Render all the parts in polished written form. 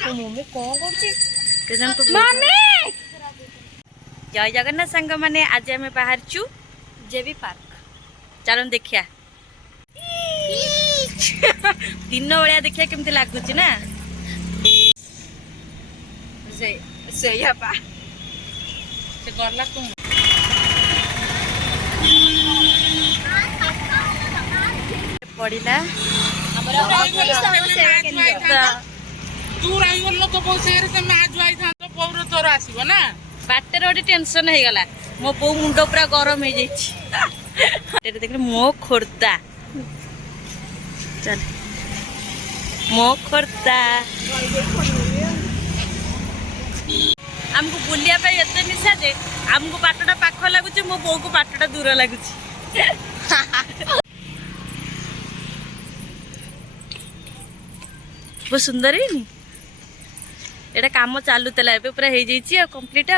mummy कौन जय जगन्नाथ सांग मैंने आज आम बाहर चु जेबी पार्क चलो देखिया दिन बेलिया देखिया केमती लगुच ना गला पड़ा बाटर गोटे टेंशन हो गला मो बो मुंड पूरा गरम हो जाए देख मो खोर्दा चल मो खोर्दा आमको बुलिया एत निशा जे आमको बाटटा पाख लगुच मो बो को बाटटा दूर लगुच बहुत सुंदर है एटा काम चलुला पूरा हो जाइए कंप्लीट आ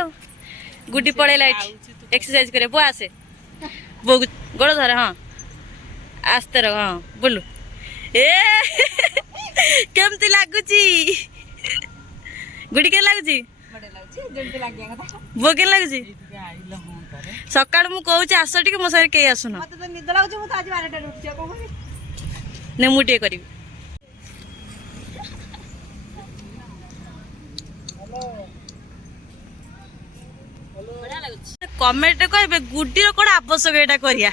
गुड्डी पड़ेला एक्सरसाइज करे बो आसे बो गोड़ धर हाँ आस्ते रह हाँ बोलू ए केमती लगुची गुड्डी के लगुची बो के लगुची सकाळ मु कहूची आस टिके मो सारे के आसुन ने मु टे करी कमेंट कहे गुड्डी कौन आवश्यक यहाँ करिया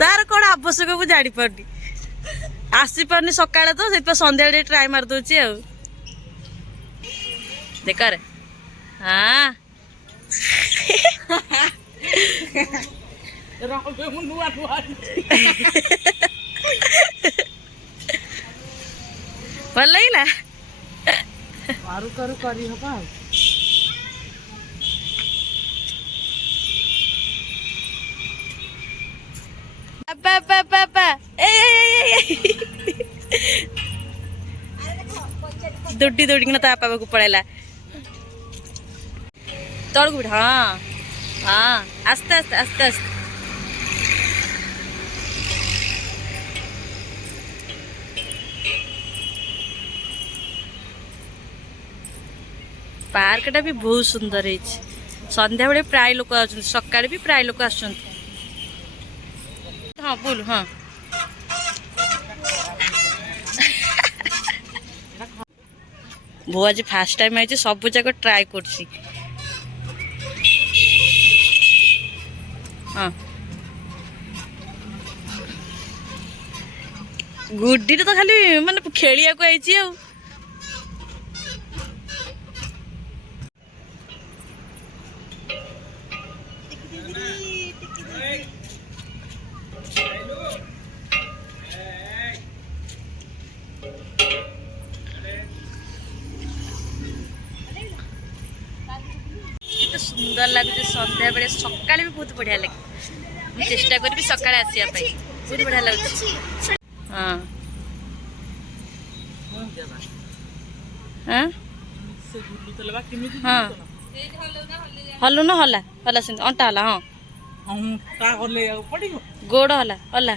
तार कौन आवश्यक मुझे जानी पार्टी आसी पार्नी सकाଳେ तो से संध्या ट्राए मार दूची आ देख रे हाँ भल लगे दौड़ी दौड़ी ता पापा को पड़ेला तौक बिठ हाँ हाँ आस्ते आस्ते आस्ते आस्ते पार्कटा भी बहुत सुंदर है संध्या बेले प्राय लोक आ सकाळे भी प्राय लोक आस हाँ बोल हाँ भो आज फास्ट टाइम आई सब जाक ट्राए कर हाँ गुड्डी तो खाली माने खेलिया को आई आ सुंदर लगे संध्या बेले सकाଳେ भी बहुत बढ़िया लगे मुझे चेष्टा करी सकाଳେ आसिया बहुत बढ़िया लगे हाँ हाँ हलु न हला हला से अंटा हला हाँ गोड़ हला हला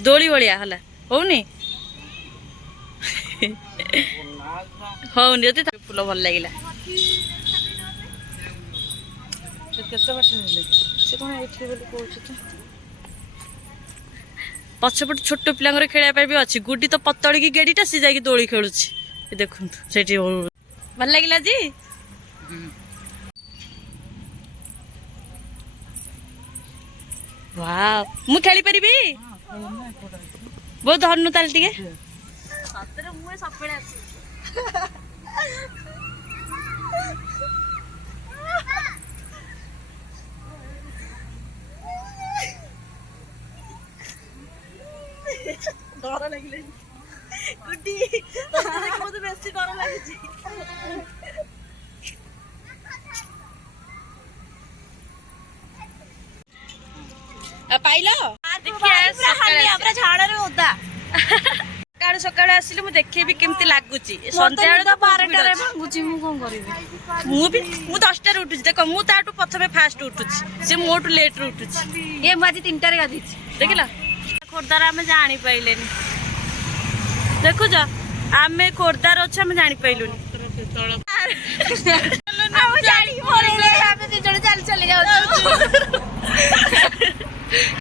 दोली भलिया हला होनी होनी जति फूल भल लगिला पछपट छोट पिला खेल भी अच्छी गुड्डी तो पतली की गेडीटा सी जाकि दोली खेलु देखु से भल लगिला जी वाह मु खेली पारि बहुत धरनु ताल टिके सतरे मुए सबले आसी डर लगे गुड्डी मत बेसी डर लगे पाइल झाड़ ओदा सकाल आसिले देखेबी केमती लगुच सन्ध्या मुझे 10 उठुची देख मुझे प्रथम फास्ट उठुची से मोटू लेट उठुची ये आज 3टारे गाधी देखला खोर्धार आम जानी पाइले देखुच आम खोर्धार अच्छे आम जानी पाइलुनी